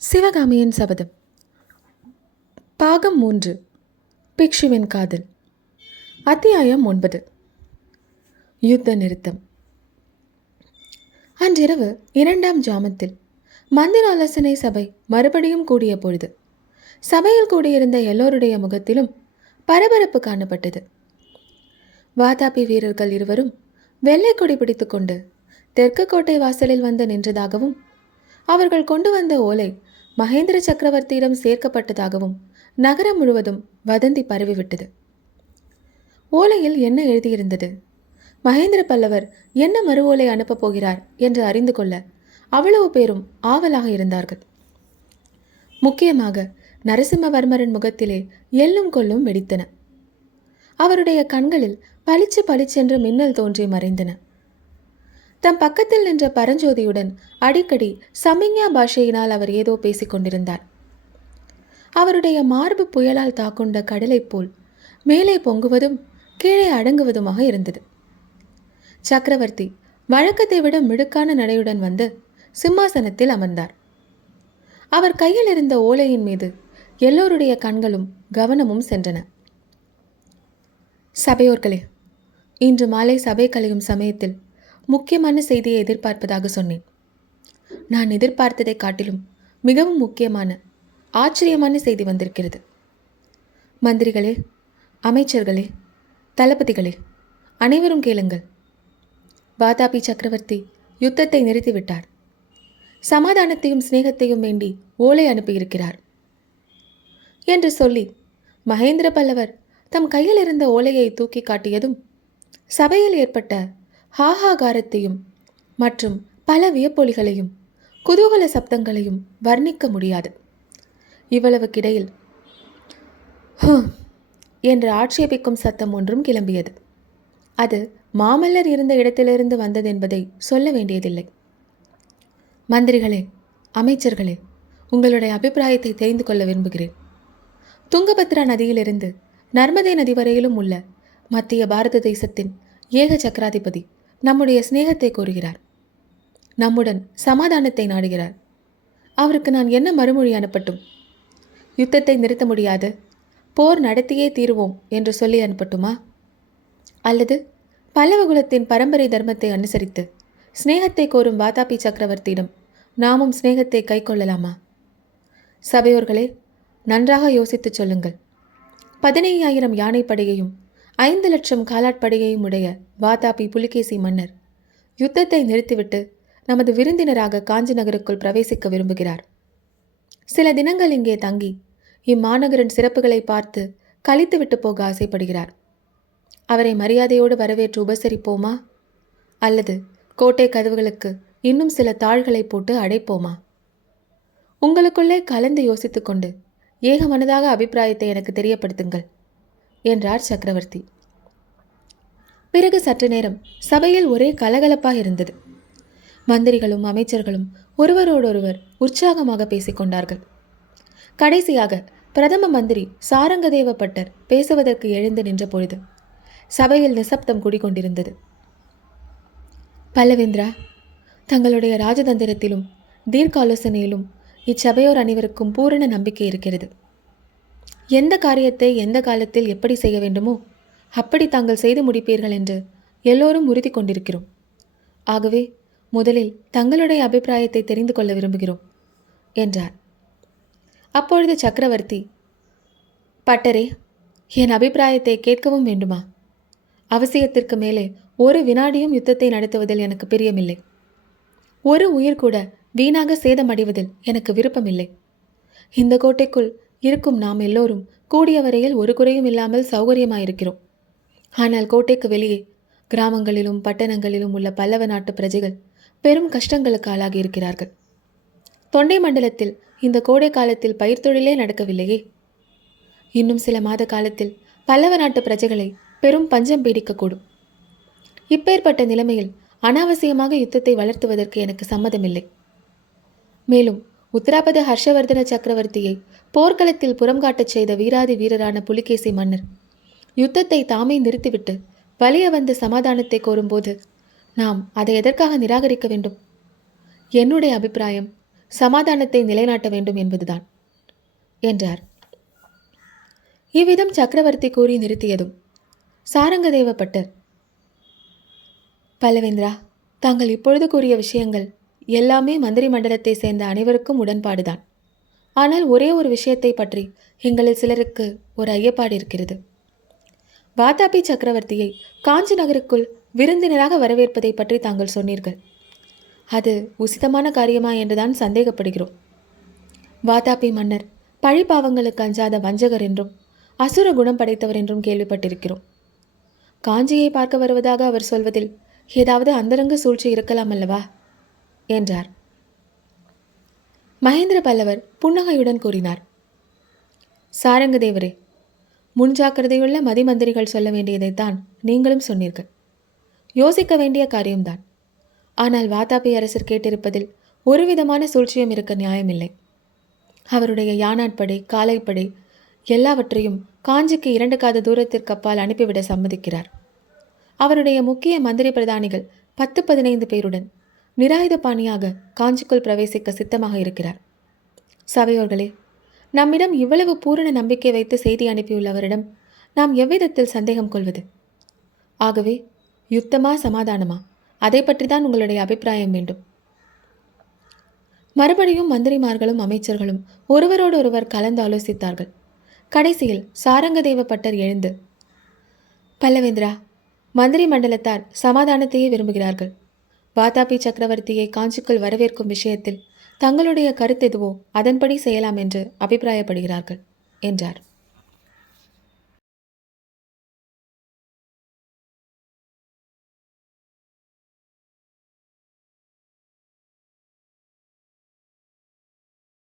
சிவகாமியின் சபதம். பாகம் மூன்று. பிக்ஷுவின் காதல். அத்தியாயம் ஒன்பது. யுத்த நிறுத்தம். அன்றிரவு இரண்டாம் ஜாமத்தில் மந்திர ஆலோசனை சபை மறுபடியும் கூடிய பொழுது சபையில் கூடியிருந்த எல்லோருடைய முகத்திலும் பரபரப்பு காணப்பட்டது. வாதாபி வீரர்கள் இருவரும் வெள்ளை கொடி பிடித்துக்கொண்டு தெற்கு கோட்டை வாசலில் வந்து நின்றதாகவும் அவர்கள் கொண்டு வந்த ஓலை மகேந்திர சக்கரவர்த்தியிடம் சேர்க்கப்பட்டதாகவும் நகரம் முழுவதும் வதந்தி பரவிவிட்டது ஓலையில் என்ன எழுதியிருந்தது? மகேந்திர பல்லவர் என்ன மறு ஓலை அனுப்பப் போகிறார் என்று அறிந்து கொள்ள அவ்வளவு பேரும் ஆவலாக இருந்தார்கள். முக்கியமாக நரசிம்மவர்மரின் முகத்திலே எள்ளும் கொல்லும் வெடித்தன. அவருடைய கண்களில் பளிச்சு பளிச்சென்று மின்னல் தோன்றி மறைந்தன. தம் பக்கத்தில் நின்ற பரஞ்சோதியுடன் அடிக்கடி சமிஞ்ஞா பாஷையினால் அவர் ஏதோ பேசிக் கொண்டிருந்தார். அவருடைய மார்பு புயலால் தாக்குண்ட கடலைப் போல் மேலே பொங்குவதும் கீழே அடங்குவதுமாக இருந்தது. சக்கரவர்த்தி வழக்கத்தை விட மிடுக்கான நடையுடன் வந்து சிம்மாசனத்தில் அமர்ந்தார். அவர் கையில் இருந்த ஓலையின் மீது எல்லோருடைய கண்களும் கவனமும் சென்றன. சபையோர்களே இன்று மாலை சபை கலையும் சமயத்தில் முக்கியமான செய்தியை எதிர்பார்ப்பதாக சொன்னேன். நான் எதிர்பார்த்ததை காட்டிலும் மிகவும் முக்கியமான ஆச்சரியமான செய்தி வந்திருக்கிறது. மந்திரிகளே அமைச்சர்களே தளபதிகளே அனைவரும் கேளுங்கள். வாதாபி சக்கரவர்த்தி யுத்தத்தை நிறுத்திவிட்டார். சமாதானத்தையும் சிநேகத்தையும் வேண்டி ஓலை அனுப்பியிருக்கிறார். என்று சொல்லி மகேந்திர பல்லவர் தம் கையில் இருந்த ஓலையை தூக்கி காட்டியதும் சபையில் ஏற்பட்ட ஹாஹாகாரத்தையும் மற்றும் பல வியப்பொலிகளையும் குதூகல சப்தங்களையும் வர்ணிக்க முடியாது. இவ்வளவுக்கிடையில் என்று ஆட்சேபிக்கும் சத்தம் ஒன்றும் கிளம்பியது. அது மாமல்லர் இருந்த இடத்திலிருந்து வந்தது என்பதை சொல்ல வேண்டியதில்லை. மந்திரிகளே அமைச்சர்களே உங்களுடைய அபிப்பிராயத்தை தெரிந்து கொள்ள விரும்புகிறேன். துங்கபத்ரா நதியிலிருந்து நர்மதை நதி வரையிலும் உள்ள மத்திய பாரத தேசத்தின் ஏக சக்கராதிபதி நம்முடைய சிநேகத்தை கோருகிறார் நம்முடன் சமாதானத்தை நாடுகிறார். அவருக்கு நான் என்ன மறுமொழி அனுப்பட்டும்? யுத்தத்தை நிறுத்த முடியாது. போர் நடத்தியே தீருவோம் என்று சொல்லி அனுப்பட்டுமா? அல்லது பல்லவகுலத்தின் பரம்பரை தர்மத்தை அனுசரித்து சிநேகத்தை கோரும் வாதாபி சக்கரவர்த்தியிடம் நாமும் சிநேகத்தை கைக்கொள்ளலாமா? சபையோர்களே நன்றாக யோசித்துச் சொல்லுங்கள். பதினையாயிரம் யானைப்படையையும் ஐந்து லட்சம் காலாட்படையையும் உடைய வாதாபி புலிகேசி மன்னர் யுத்தத்தை நிறுத்திவிட்டு நமது விருந்தினராக காஞ்சி நகருக்குள் பிரவேசிக்க விரும்புகிறார். சில தினங்கள் இங்கே தங்கி இம்மாநகரின் சிறப்புகளை பார்த்து கழித்துவிட்டு போக ஆசைப்படுகிறார். அவரை மரியாதையோடு வரவேற்று உபசரிப்போமா? அல்லது கோட்டை கதவுகளுக்கு இன்னும் சில தாள்களை போட்டு அடைப்போமா? உங்களுக்குள்ளே கலந்து யோசித்துக்கொண்டு ஏக மனதாக அபிப்பிராயத்தை எனக்கு தெரியப்படுத்துங்கள். என்றார் சக்கரவர்த்தி. பிறகு சற்று நேரம் சபையில் ஒரே கலகலப்பாக இருந்தது. மந்திரிகளும் அமைச்சர்களும் ஒருவரோடொருவர் உற்சாகமாக பேசிக்கொண்டார்கள் கடைசியாக பிரதம மந்திரி சாரங்கதேவ பட்டர் பேசுவதற்கு எழுந்து நின்ற பொழுது சபையில் நிசப்தம் குடிகொண்டிருந்தது. பல்லவேந்திரா தங்களுடைய ராஜதந்திரத்திலும் தீர்க்காலோசனையிலும் இச்சபையோர் அனைவருக்கும் பூரண நம்பிக்கை இருக்கிறது. எந்த காரியத்தை எந்த காலத்தில் எப்படி செய்ய வேண்டுமோ அப்படி தாங்கள் செய்து முடிப்பீர்கள் என்று எல்லோரும் உறுதி கொண்டிருக்கிறோம். ஆகவே முதலில் தங்களுடைய அபிப்பிராயத்தை தெரிந்து கொள்ள விரும்புகிறோம் என்றார். அப்பொழுது சக்கரவர்த்தி பட்டரே என் அபிப்பிராயத்தை கேட்கவும் வேண்டுமா? அவசியத்திற்கு மேலே ஒரு வினாடியும் யுத்தத்தை நடத்துவதில் எனக்கு பிரியமில்லை. ஒரு உயிர் கூட வீணாக சேதமடைவதில் எனக்கு விருப்பமில்லை. இந்த கோட்டைக்குள் இருக்கும் நாம் எல்லோரும் கூடிய வரையில் ஒரு குறையும் இல்லாமல் சௌகரியமாயிருக்கிறோம். ஆனால் கோட்டைக்கு வெளியே கிராமங்களிலும் பட்டணங்களிலும் உள்ள பல்லவ நாட்டு பிரஜைகள் பெரும் கஷ்டங்களுக்கு ஆளாகி இருக்கிறார்கள். தொண்டை மண்டலத்தில் இந்த கோடை காலத்தில் பயிர் தொழிலே நடக்கவில்லையே? இன்னும் சில மாத காலத்தில் பல்லவ நாட்டு பிரஜைகளை பெரும் பஞ்சம் பீடிக்கக்கூடும். இப்பேற்பட்ட நிலைமையில் அனாவசியமாக யுத்தத்தை வளர்த்துவதற்கு எனக்கு சம்மதமில்லை. மேலும் உத்தராபத ஹர்ஷவர்தன சக்கரவர்த்தியை போர்க்களத்தில் புறங்காட்டச் செய்த வீராதி வீரரான புலிகேசி மன்னர். யுத்தத்தை தாமே நிறுத்திவிட்டு வலிய வந்து சமாதானத்தை கோரும்போது நாம் அதை எதற்காக நிராகரிக்க வேண்டும்? என்னுடைய அபிப்பிராயம் சமாதானத்தை நிலைநாட்ட வேண்டும் என்பதுதான் என்றார். இவ்விதம் சக்கரவர்த்தி கூறி நிறுத்தியதும் சாரங்கதேவ பட்டர். பல்லவேந்திரா தாங்கள் இப்பொழுது கூறிய விஷயங்கள் எல்லாமே மந்திரி மண்டலத்தை சேர்ந்த அனைவருக்கும் உடன்பாடுதான். ஆனால் ஒரே ஒரு விஷயத்தை பற்றி எங்களில் சிலருக்கு ஒரு ஐயப்பாடு இருக்கிறது. வாதாபி சக்கரவர்த்தியை காஞ்சி நகருக்குள் விருந்தினராக வரவேற்பதை பற்றி தாங்கள் சொன்னீர்கள். அது உசிதமான காரியமா என்றுதான் சந்தேகப்படுகிறோம். வாதாபி மன்னர் பழிபாவங்களுக்கு அஞ்சாத வஞ்சகர் என்றும் அசுர குணம் படைத்தவர் என்றும் கேள்விப்பட்டிருக்கிறோம். காஞ்சியை பார்க்க வருவதாக அவர் சொல்வதில் ஏதாவது அந்தரங்க சூழ்ச்சி இருக்கலாம் அல்லவா? என்றார். மகேந்திர பல்லவர் புன்னகையுடன் கூறினார். சாரங்கதேவரே முன்ஜாக்கிரதையுள்ள மதிமந்திரிகள் சொல்ல வேண்டியதைத்தான் நீங்களும் சொன்னீர்கள். யோசிக்க வேண்டிய காரியம்தான். ஆனால் வாதாபி அரசர் கேட்டிருப்பதில் ஒரு விதமான சூழ்ச்சியும் இருக்க நியாயமில்லை. அவருடைய யானாட்படை காலைப்படை எல்லாவற்றையும் காஞ்சிக்கு இரண்டு காத தூரத்திற்கு அப்பால் அனுப்பிவிட சம்மதிக்கிறார். அவருடைய முக்கிய மந்திரி பிரதானிகள் பத்து பதினைந்து பேருடன் நிராயுத பாணியாக காஞ்சிக்குள் பிரவேசிக்க சித்தமாக இருக்கிறார். சபையோர்களே நம்மிடம் இவ்வளவு பூரண நம்பிக்கை வைத்து செய்தி அனுப்பியுள்ளவரிடம் நாம் எவ்விதத்தில் சந்தேகம் கொள்வது? ஆகவே யுத்தமா சமாதானமா? அதை பற்றி தான் உங்களுடைய அபிப்பிராயம் வேண்டும். மறுபடியும் மந்திரிமார்களும் அமைச்சர்களும் ஒருவரோடு ஒருவர் கலந்து ஆலோசித்தார்கள். கடைசியில் சாரங்கதேவ பட்டர் எழுந்து பல்லவேந்திரா மந்திரி மண்டலத்தார் சமாதானத்தையே விரும்புகிறார்கள். வாதாபி சக்கரவர்த்தியை காஞ்சிக்குள் வரவேற்கும் விஷயத்தில் தங்களுடைய கருத்து எதுவோ அதன்படி செய்யலாம் என்று அபிப்பிராயப்படுகிறார்கள் என்றார்.